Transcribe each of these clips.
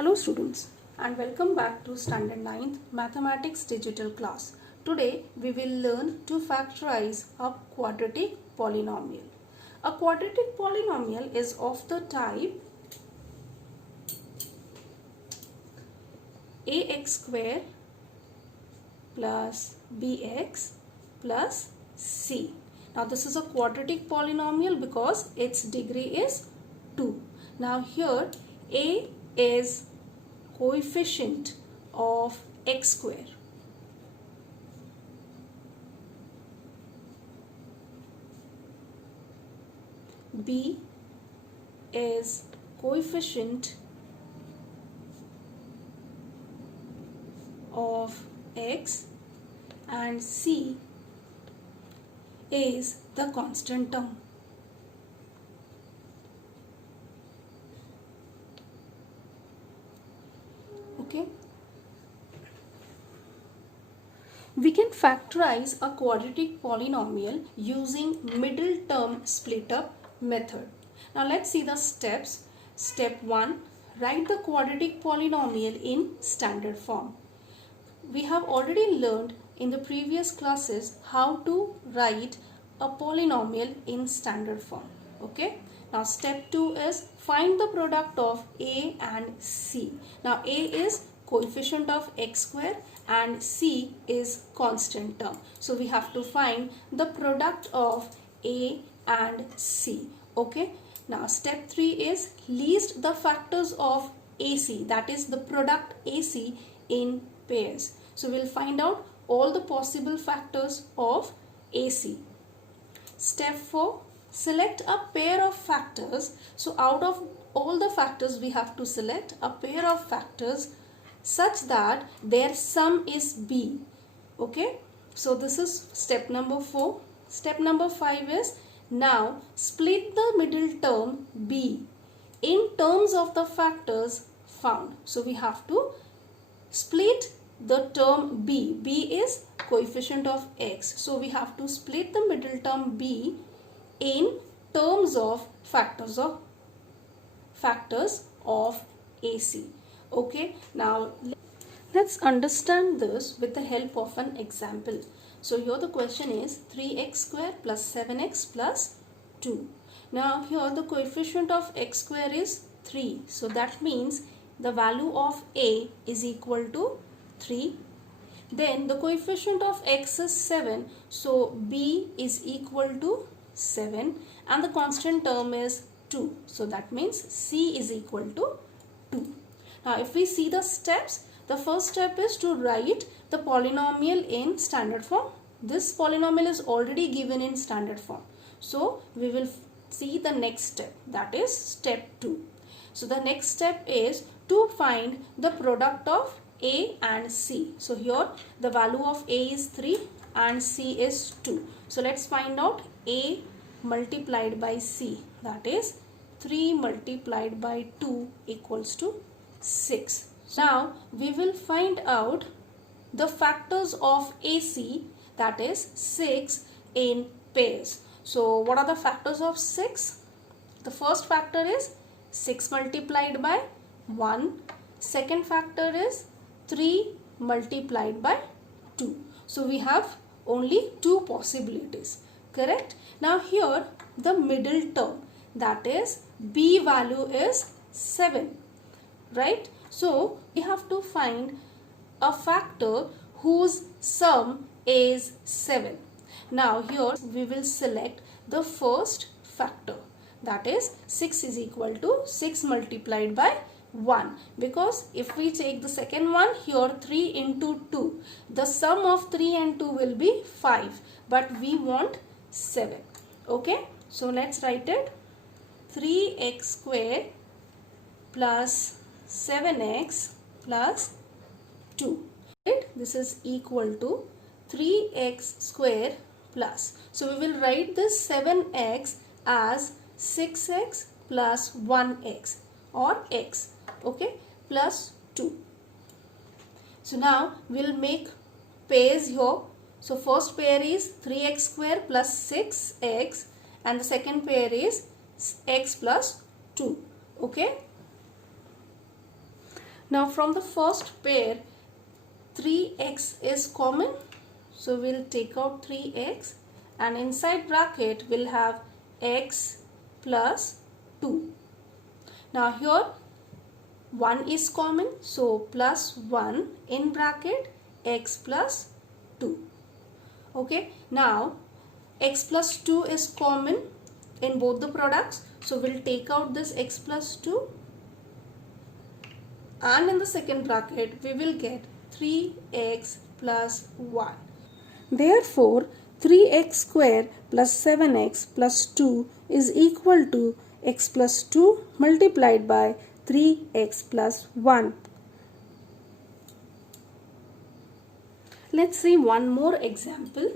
Hello students and welcome back to Standard 9th Mathematics Digital class. Today we will learn to factorize a quadratic polynomial. A quadratic polynomial is of the type ax square plus bx plus c. Now this is a quadratic polynomial because its degree is 2. Now here a is coefficient of x square. B is coefficient of x and c is the constant term. Okay. We can factorize a quadratic polynomial using middle term split up method. Now let's see the steps. Step 1. Write the quadratic polynomial in standard form. We have already learned in the previous classes how to write a polynomial in standard form. Okay. Now step 2 is find the product of a and c. Now a is coefficient of x square and c is constant term. So we have to find the product of a and c. Okay. Now step 3 is list the factors of ac, that is the product ac in pairs. So we'll find out all the possible factors of ac. Step 4, select a pair of factors. So out of all the factors we have to select a pair of factors such that their sum is b. Okay. So this is step number 4. Step number 5 is now split the middle term b in terms of the factors found. So we have to split the term b. B is coefficient of x. So we have to split the middle term b in terms of factors of AC. Okay. Now let's understand this with the help of an example. So here the question is 3x square plus 7x plus 2. Now here the coefficient of x square is 3. So that means the value of a is equal to 3. Then the coefficient of x is 7. So b is equal to 7 and the constant term is 2. So that means c is equal to 2. Now if we see the steps, the first step is to write the polynomial in standard form. This polynomial is already given in standard form. So we will see the next step, that is step 2. So the next step is to find the product of a and c. So here the value of a is 3 and c is 2. So let's find out a multiplied by c, that is 3 multiplied by 2 equals to 6. Now we will find out the factors of AC, that is 6 in pairs. So what are the factors of 6? The first factor is 6 multiplied by 1. Second factor is 3 multiplied by 2. So we have only 2 possibilities. Correct? Now here the middle term, that is b value is 7. Right? So we have to find a factor whose sum is 7. Now here we will select the first factor, that is 6 is equal to 6 multiplied by 1, because if we take the second one, here 3 into 2, the sum of 3 and 2 will be 5, but we want 7. Okay, so let's write it. 3x square plus 7x plus 2. Right? This is equal to 3x square plus. So we will write this 7x as 6x plus 1x or x. Okay, plus 2. So now we will make pairs here. So first pair is 3x square plus 6x and the second pair is x plus 2. Okay. Now from the first pair 3x is common, so we'll take out 3x and inside bracket we'll have x plus 2. Now here 1 is common, so plus 1 in bracket x plus 2. Okay, now x plus 2 is common in both the products, so we'll take out this x plus 2 and in the second bracket we will get 3x plus 1. Therefore 3x square plus 7x plus 2 is equal to x plus 2 multiplied by 3x plus 1. Let's see one more example.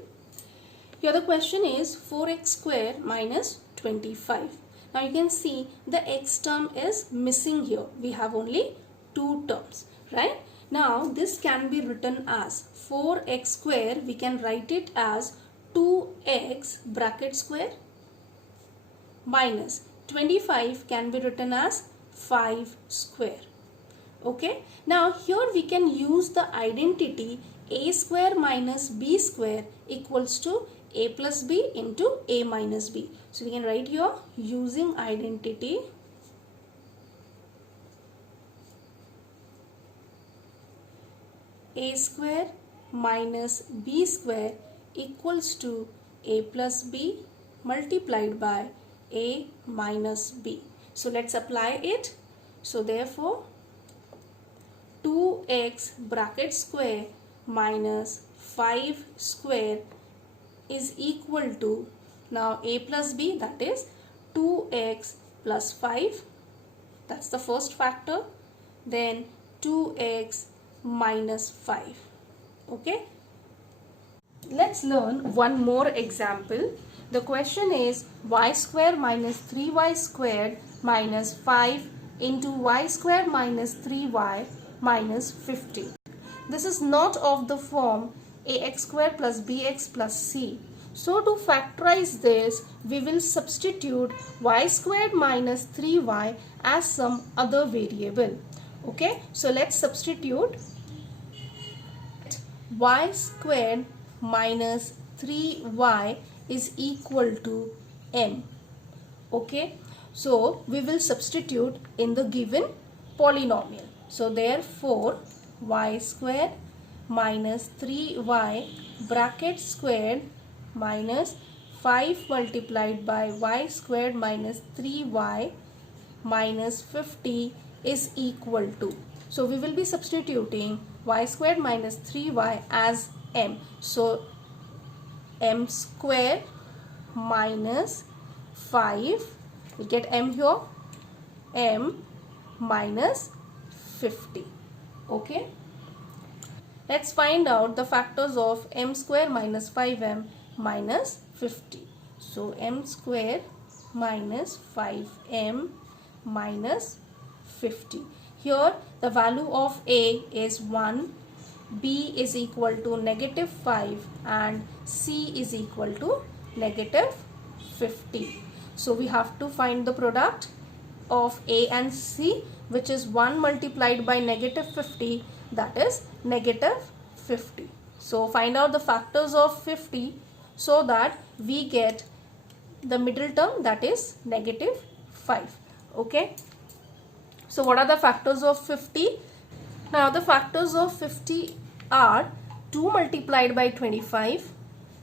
Here the question is 4x square minus 25. Now you can see the x term is missing here. We have only 2 terms, right? Now this can be written as 4x square. We can write it as 2x bracket square minus 25 can be written as 5 square. Okay, now here we can use the identity a square minus b square equals to a plus b into a minus b. So we can write here using identity a square minus b square equals to a plus b multiplied by a minus b. So let's apply it. So therefore 2x bracket square minus 5 square is equal to, now a plus b, that is 2x plus 5, that's the first factor, then 2x minus 5. Okay, let's learn one more example. The question is y square minus 3y squared minus 5 into y square minus 3y minus 50. This is not of the form ax square plus bx plus c. So to factorize this, we will substitute y squared minus 3y as some other variable. Okay, so let's substitute y squared minus 3y is equal to m. Okay, so we will substitute in the given polynomial. So therefore y squared minus 3y bracket squared minus 5 multiplied by y squared minus 3y minus 50 is equal to. So we will be substituting y squared minus 3y as m. So m square minus 5, we get m here, m minus 50. Okay, let's find out the factors of m square minus 5m minus 50. So m square minus 5m minus 50. Here the value of a is 1, b is equal to negative 5 and c is equal to negative 50. So we have to find the product of a and c, which is 1 multiplied by negative 50, that is negative 50. So find out the factors of 50 so that we get the middle term, that is negative 5. Okay, so what are the factors of 50? Now the factors of 50 are 2 multiplied by 25,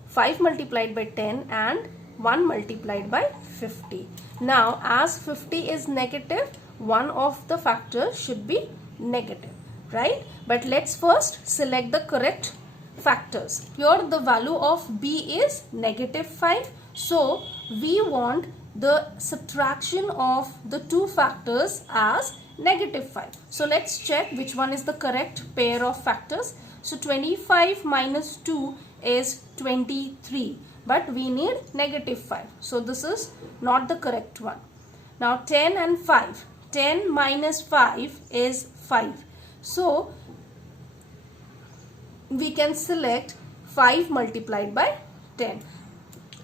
5 multiplied by 10 and 1 multiplied by 50. Now as 50 is negative, one of the factors should be negative, right? But let's first select the correct factors. Here the value of b is negative 5. So we want the subtraction of the two factors as negative 5. So let's check which one is the correct pair of factors. So 25 minus 2 is 23, but we need negative 5. So this is not the correct one. Now 10 and 5. 10 minus 5 is 5. So we can select 5 multiplied by 10.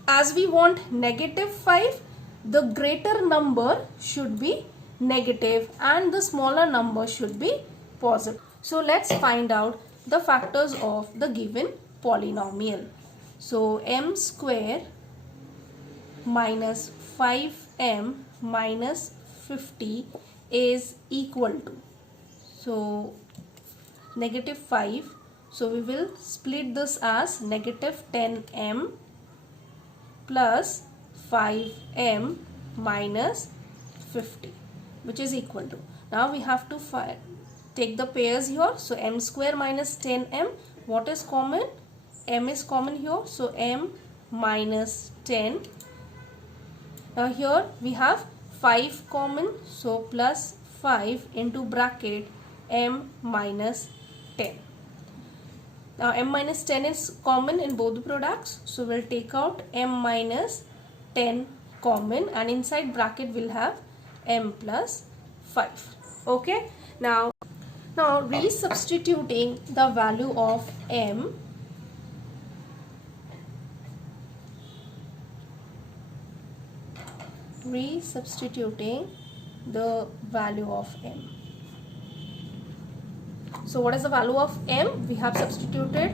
As we want negative 5, the greater number should be negative and the smaller number should be positive. So let's find out the factors of the given polynomial. So m square minus 5m minus 50 is equal to, so negative 5. So we will split this as negative 10m plus 5m minus 50, which is equal to, now we have to take the pairs here. So m square minus 10m, what is common? M is common here, so m minus 10. Now here we have 5 common, so plus 5 into bracket m minus 10. Now m minus 10 is common in both the products, so we'll take out m minus 10 common, and inside bracket we'll have m plus 5. Okay, now resubstituting the value of m, resubstituting the value of m. So what is the value of m? We have substituted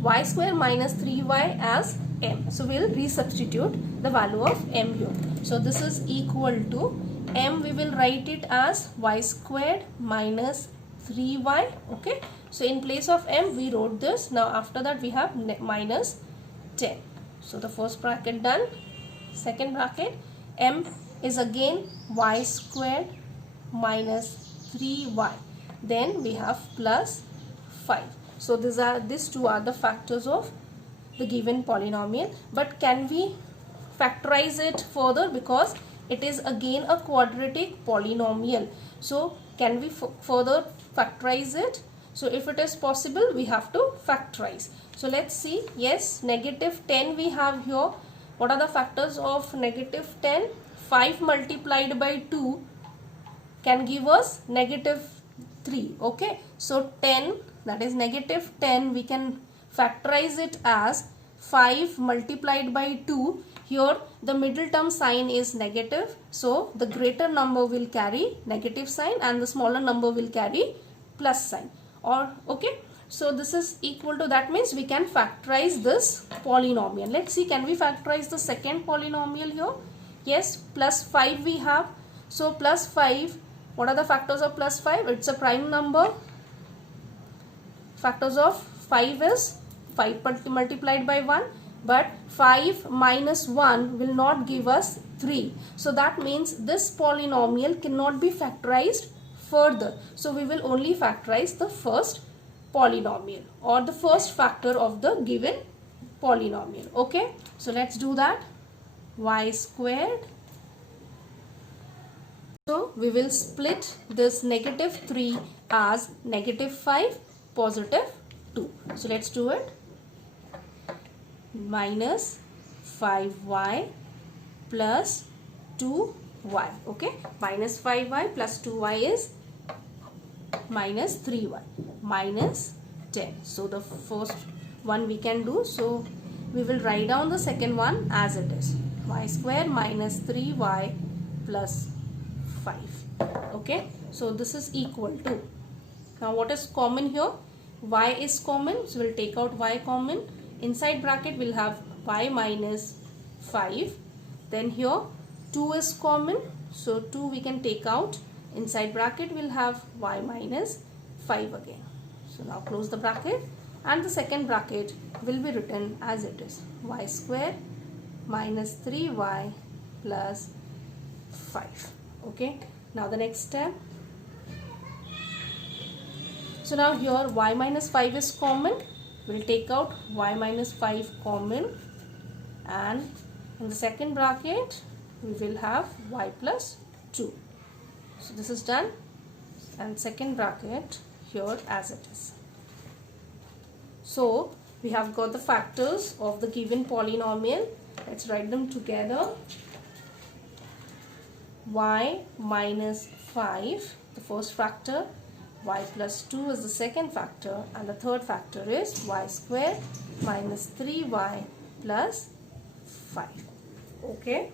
y square minus 3y as m. So we'll resubstitute the value of m here. So this is equal to m, we will write it as y squared minus 3y. Okay, so in place of m we wrote this. Now after that we have minus 10. So the first bracket done. Second bracket, m is again y squared minus 3y. Then we have plus 5. So these two are the factors of the given polynomial. But can we factorize it further, because it is again a quadratic polynomial? So can we further factorize it? So if it is possible, we have to factorize. So let's see. Yes, negative 10 we have here. What are the factors of negative 10? 5 multiplied by 2 can give us negative 3. Okay, so 10, that is negative 10, we can factorize it as 5 multiplied by 2. Here the middle term sign is negative, so the greater number will carry negative sign and the smaller number will carry plus sign. Or okay, so this is equal to, that means we can factorize this polynomial. Let's see, can we factorize the second polynomial here? Yes, plus 5 we have. So plus 5, what are the factors of plus 5? It's a prime number. Factors of 5 is 5 multiplied by 1. But 5 minus 1 will not give us 3. So that means this polynomial cannot be factorized further. So we will only factorize the first polynomial or the first factor of the given polynomial. Okay, so let's do that. Y squared. So we will split this negative 3 as negative 5, positive 2. So let's do it. Minus 5y plus 2y. Okay, minus 5y plus 2y is minus 3y minus 10. So the first one we can do. So we will write down the second one as it is. Y square minus 3y plus 5. Okay, so this is equal to, now what is common here? Y is common, so we'll take out y common. Inside bracket we'll have y minus 5. Then here 2 is common, so 2 we can take out. Inside bracket we'll have y minus 5 again. So now close the bracket, and the second bracket will be written as it is. Y square minus 3y plus 5. Okay, now the next step. So now here y minus 5 is common. We'll take out y minus 5 common, and in the second bracket we will have y plus 2. So this is done, and second bracket here as it is. So we have got the factors of the given polynomial. Let's write them together. Y minus 5, the first factor. Y plus 2 is the second factor, and the third factor is y square minus 3y plus 5. Okay.